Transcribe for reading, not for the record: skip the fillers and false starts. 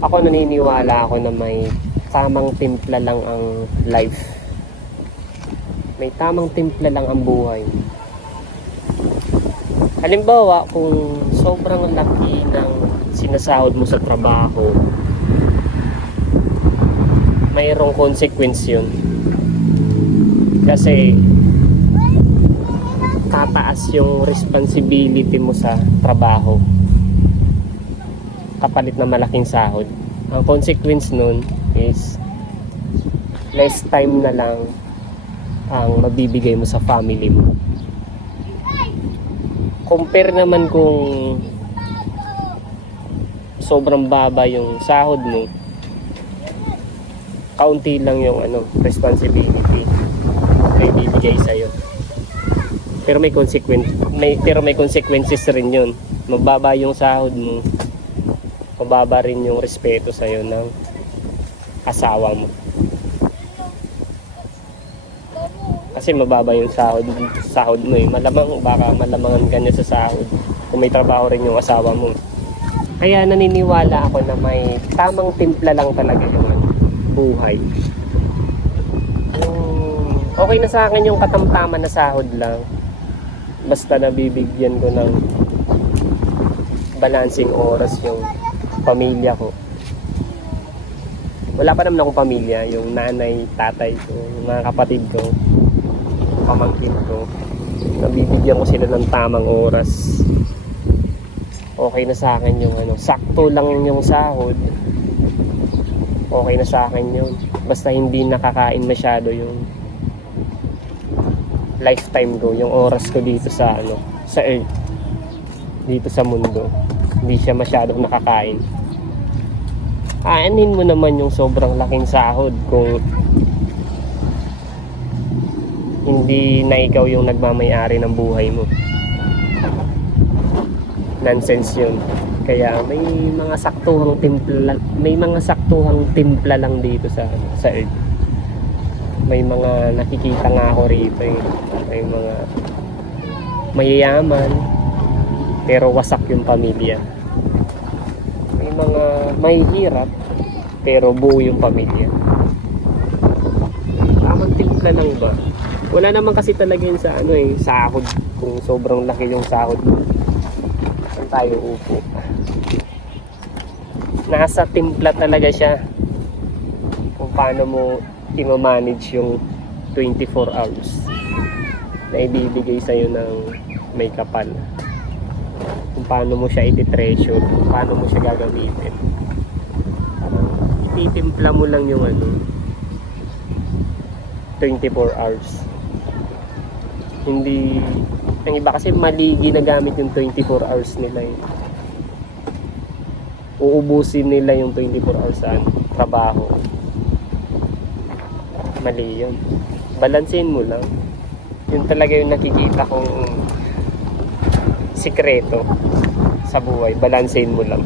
Ako naniniwala ako na may tamang timpla lang ang life. May tamang timpla lang ang buhay. Halimbawa, kung sobrang laki ng sinasahod mo sa trabaho, mayroong consequence yun. Kasi tataas yung responsibility mo sa trabaho kapalit na malaking sahod. Ang consequence nun is less time na lang ang mabibigay mo sa family mo. Compare naman kung sobrang baba yung sahod mo, kaunti lang yung responsibility na ibibigay sa'yo. Pero may consequences rin yun. Mababa yung sahod mo, mababa rin yung respeto sa'yo ng asawa mo. Kasi mababa yung sahod mo eh. Baka malamangan ka niya sa sahod kung may trabaho rin yung asawa mo. Kaya naniniwala ako na may tamang timpla lang talaga yung buhay. Okay na sa akin yung katamtaman na sahod lang. Basta nabibigyan ko ng balancing oras yung pamilya ko. Wala pa naman akong pamilya, yung nanay, tatay ko, yung mga kapatid ko, pamangkin ko. Nabibigyan ko sila ng tamang oras. Okay na sa akin yung sakto lang yung sahod. Okay na sa akin yun. Basta hindi nakakain masyado yung lifetime ko, yung oras ko dito sa sa earth, dito sa mundo. Hindi siya masyadong nakakain. Aanin mo naman yung sobrang laking sahod kung hindi na ikaw yung nagmamay-ari ng buhay mo. Nonsense yun. Kaya may mga saktuhang timpla lang dito sa earth. May mga nakikita nga ako rito eh. May mga mayayaman pero wasak yung pamilya. May mga mahihirap pero buo yung pamilya. Tamang timpla lang ba? Wala naman kasi talaga yun sa sahod. Kung sobrang laki yung sahod mo, saan tayo upo? Nasa timpla talaga siya kung paano mo i-manage yung 24 hours na ibibigay sa'yo ng may kapal. Kung paano mo siya iti-treasure, kung paano mo siya gagamitin. Ititimpla mo lang yung 24 hours. Hindi, ang iba kasi mali ginagamit yung 24 hours nila eh. Uubusin nila yung 24 hours sa trabaho. Mali yun. Balansin mo lang. Yun talaga yung nakikita kong sikreto sa buhay. Balansin mo lang.